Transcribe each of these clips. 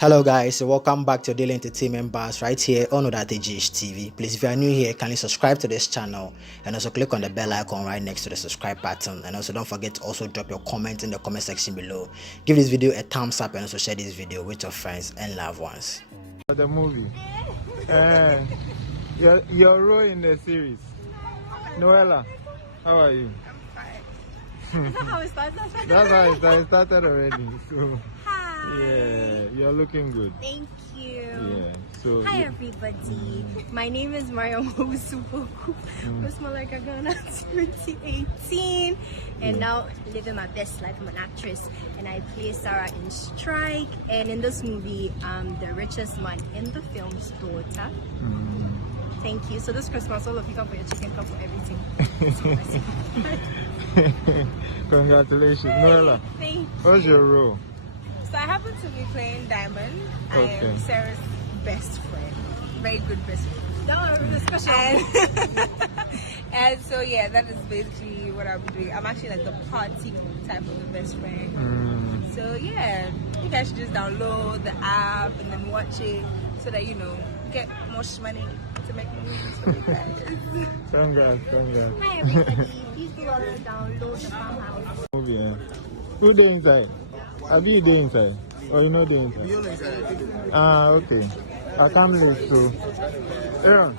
Hello guys, welcome back to Daily Entertainment Bars right here on Odatejish TV. Please, if you are new here, kindly subscribe to this channel and also click on the bell icon right next to the subscribe button. And also don't forget to also drop your comment in the comment section below. Give this video a thumbs up and also share this video with your friends and loved ones. The movie. Your role in the series. Noella, how are you? Is that how it started? That's how it started already. So Hi. yeah, you're looking good. Thank you. Yeah. So hi everybody. My name is Mariam Owusupoku. I'm small like a Ghana 2018 and now living my best life. I'm an actress and I play Sarah in Strike, and in this movie I'm the richest man in the film's daughter. Thank you. So this Christmas all of you come for your chicken, come for everything. congratulations. Noella, Thank you. what's your role? So I happen to be playing Diamond. I am Sarah's best friend. Very good best friend. That was really special. And so yeah, that is basically what I'll be doing. I'm actually like the party type of the best friend. So yeah, you guys should just download the app and then watch it so that you know get more money to make movies for you guys. Congrats. Hi everybody. Please do also download the Farmhouse. Movie, yeah. Who there inside? Have you there inside? Or you know there inside? Okay. I come late too. Aaron,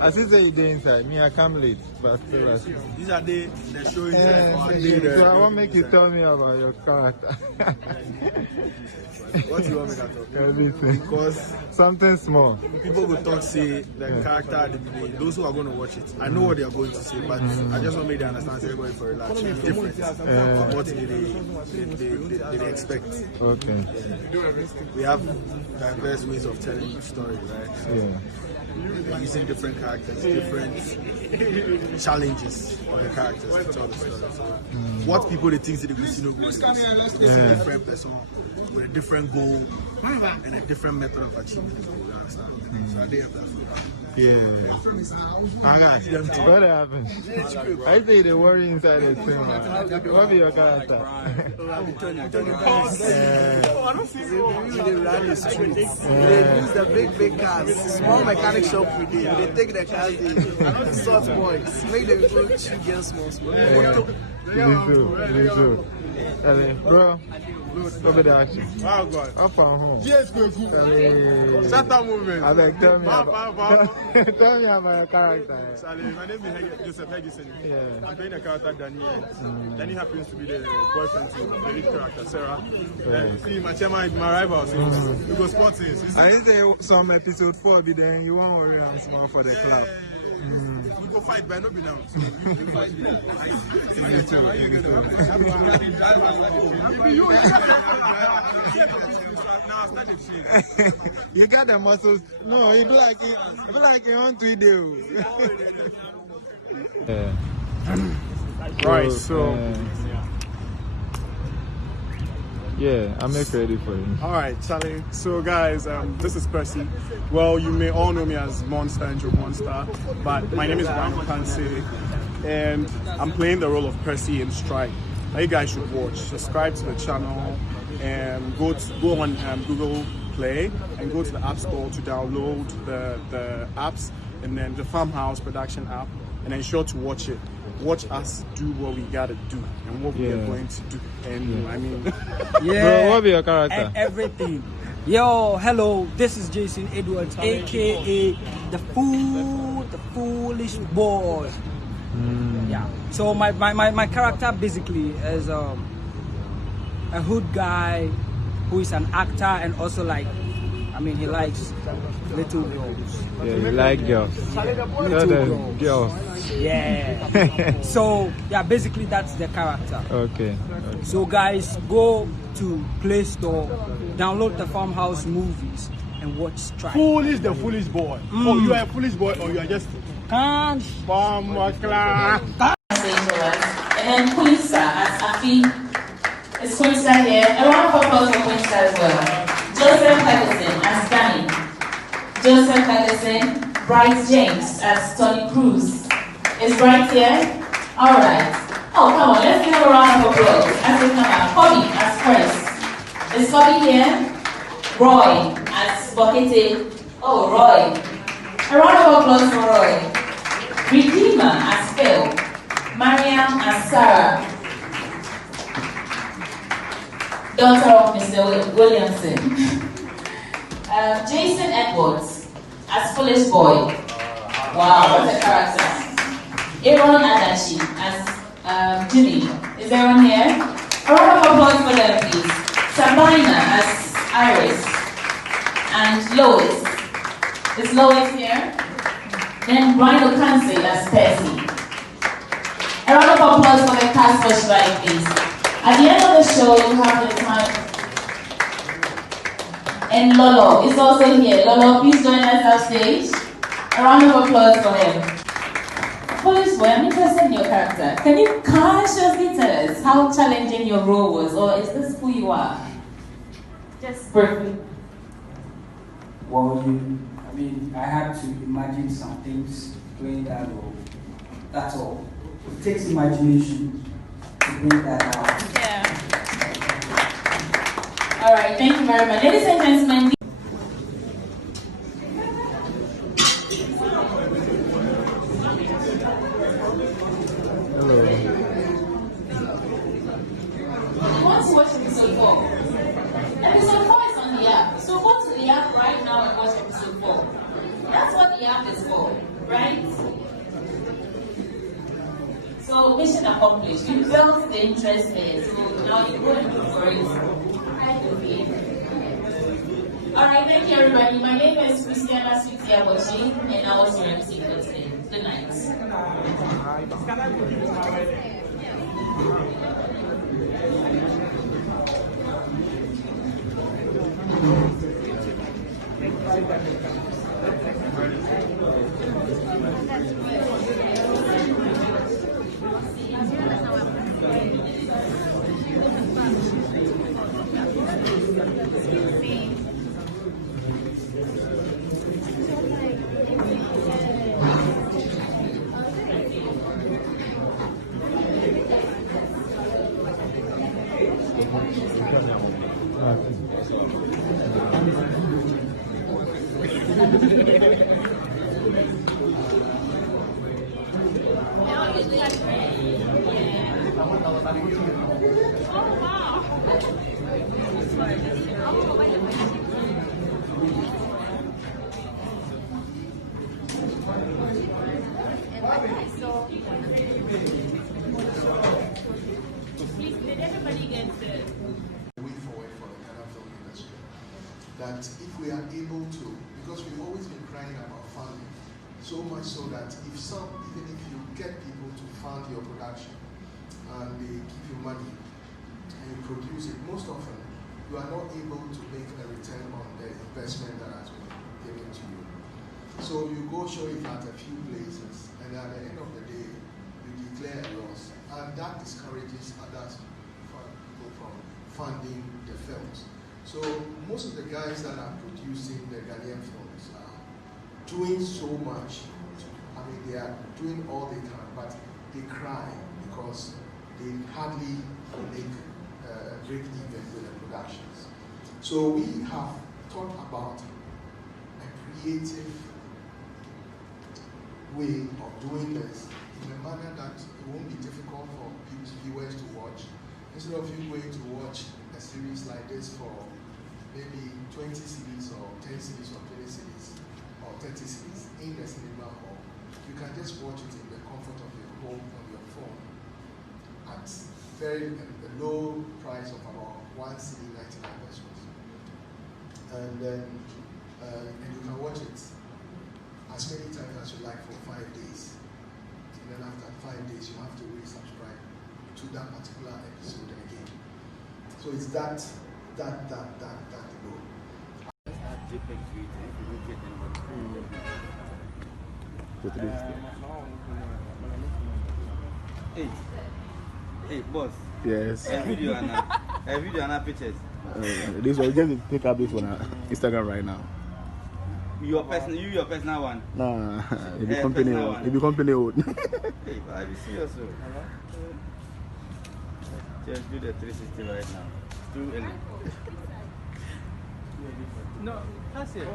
as you say you there inside, me I come late, but still I see. These are the showing. So I want to make you tell me about your character. What do you want me to talk? Everything. Because something small. people will talk, say the character, those who are going to watch it, I know what they are going to say, but I just want to make them understand everybody for relax. It's different from what they expect. Okay. We have diverse ways of telling the story, right? So we're using different characters, different challenges of the characters to tell the story. So what people they think they will see no good, it's a different person with a different goal and a different method of achieving it. You understand? So I did have that for Alright. What happened? I say they worry inside the cinema. What be your character? I don't see you. They run the streets. They use the big cars. Small mechanic shop we did. They take the cars, they sort boys. Make them go cheap, get small. They do. Bro, go be the action. Oh God. Up and home. Yes, good. Shut up, moving. I like, tell me about your character. Sally, my name is Joseph Hegison. Yeah. I'm playing a character, Danny. Danny happens to be the boyfriend to the lead character, Sarah. And see, my chairman is my rival, so we go sports is. I didn't say some episode 4 be then you won't worry I'm small for the club. We go fight, but not be now. You got the muscles. No, it be like you on 3 days. Right, so. Yeah, I'm ready for you. All right, Charlie. So, guys, this is Percy. Well, you may all know me as Monster and Joe Monster, but my name is Brian Kansey, and I'm playing the role of Percy in Strike. Now, you guys should watch. Subscribe to the channel, and go on Google Play and go to the App Store to download the apps, and then the Farmhouse production app, and ensure to watch it. Watch us do what we gotta do and what we are going to do. And I mean, bro, what be your character? And everything. Yo, hello, this is Jason Edwards, aka the foolish boy. Yeah. So my character basically is a hood guy who is an actor and also like, I mean, he likes little girls. Yeah, you like girls. Little girls. Yeah. So yeah, basically that's the character. Okay. So guys, go to Play Store, download the Farmhouse movies, and watch Strike. foolish the foolish boy. Oh, you are a foolish boy, or you are just Can't. And then Queensta as Afi. Is Queensta here? A round of applause for Queensta as well. Joseph Ferguson as Danny. Joseph Ferguson. Bright James as Tony Cruz. Is Bright here? Alright. Oh, come on, let's give a round of applause as they come out. Kobe as first. Is Kobe here? Roy as Bokete. Oh, Roy. A round of applause for Roy. Redeemer as Phil. Mariam as Sarah. Daughter of Mr. Williamson. Jason Edwards as Foolish Boy. Wow, what a character. Aaron Adachi as Jimmy. Is everyone here? A round of applause for them, please. Sabina as Iris. And Lois. Is Lois here? Then Brian Okanse as Percy. A round of applause for the cast for Shrine, please. At the end of the show, you have the time. And Lolo is also here. Lolo, please join us upstage. A round of applause for him. Police boy, I'm interested in your character. Can you consciously tell us how challenging your role was, or is this who you are? Just briefly. Well, I had to imagine some things playing that role. That's all. It takes imagination to bring that out. Yeah. All right, thank you very much. Ladies and gentlemen. Hello. You want to watch episode 4? Episode 4 is on the app. So go to the app right now and watch episode 4. That's what the app is for, right? So mission accomplished. You built the interest there, so now you go and look for it. Alright, thank you everybody. My name is Christiana Sweetie, and I was your MC for today. Good night. That if we are able to, because we've always been crying about funding, so much so that even if you get people to fund your production and they give you money and you produce it, most often you are not able to make a return on the investment that has been given to you. So you go show it at a few places, and at the end of the day, you declare a loss, and that discourages others people from funding the films. So most of the guys that are producing the Ghanaian films are doing so much. I mean, they are doing all they can, but they cry because they hardly make break even with the productions. So we have thought about a creative way of doing this in a manner that it won't be difficult for viewers to watch. Instead of you going to watch a series like this for maybe 20 series or 10 series or 20 series or 30 series in the cinema hall, you can just watch it in the comfort of your home on your phone at a low price of about 1 CD 99 pesos. And then and you can watch it as many times as you like for 5 days. And then after 5 days, you have to resubscribe to that particular episode again. So it's that low. Hey, boss. Yes. A video and pictures. This one, just pick up this one on Instagram right now. Your personal one. Nah, it be company old. It be company old. Hey, but I be serious. Just do the 360 right now. It's too early. No, that's it.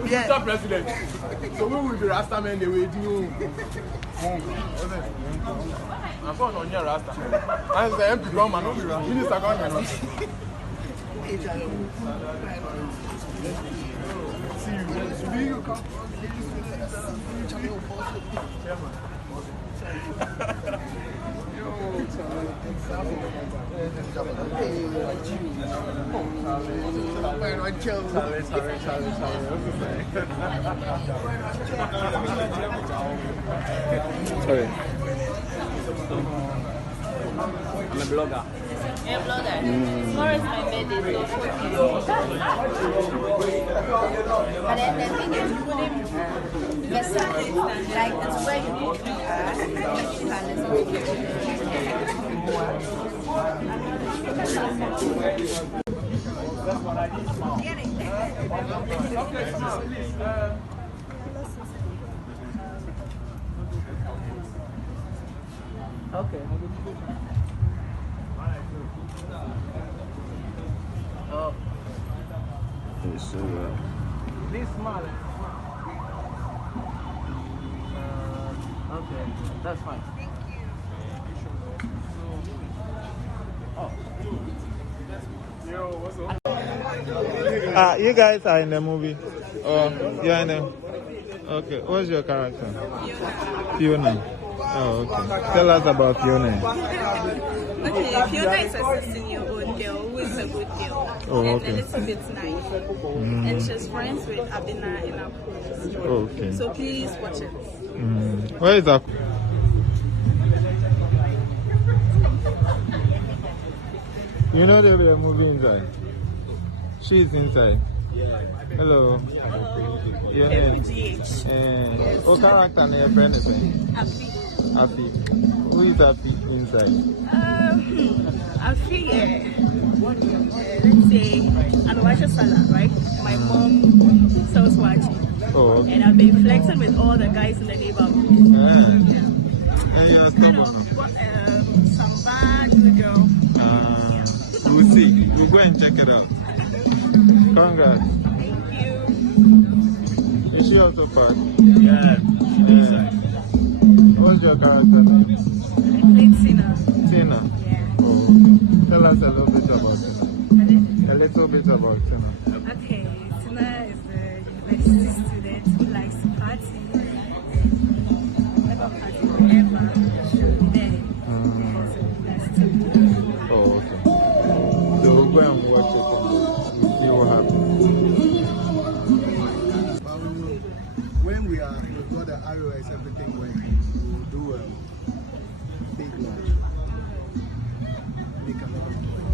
Mr. President, so we will be Rasta men, they will do. I'm going on your Rasta. And the MP government, Minister government. See you. Come. Sorry. I'm a blogger. You're a blogger. Tomorrow is my birthday, so But then the thing is, you wouldn't miss it. Like, it's where you go to you can Okay. Oh, Yes, this small. Okay, that's fine. you guys are in the movie. Oh, you're in the. Okay, what's your character? Fiona. Oh, okay. Tell us about Fiona. Okay, Fiona is a 16-year-old girl who is a good girl. Oh, and okay. a little bit naive. And she's friends with Abina in our course. Okay. So please watch it. Where is that? You know there will be a movie inside. She's inside. Hello. Your name? FGH. What character and your friend is in? Afi. Afi. Who is Afi inside? Afi, let's say, Anwasha Salah, right? My mom sells watching. Oh, okay. And I've been flexing with all the guys in the neighborhood. And you're stubborn. Some bad good girl. We'll see. We'll go and check it out. Congrats. Thank you. Is she also part? Yeah. What's your character name? I played Sina. Tina. Yeah. Oh. Tell us a little bit about Tina. A little bit about Tina. Okay, Tina is a university student who likes to party. Never party, never should be there. That's Tina. Oh, okay. So we'll go and watch it and we'll see what happens. But when we've got the iOS, everything working, we'll do a big launch. Make a lot of noise.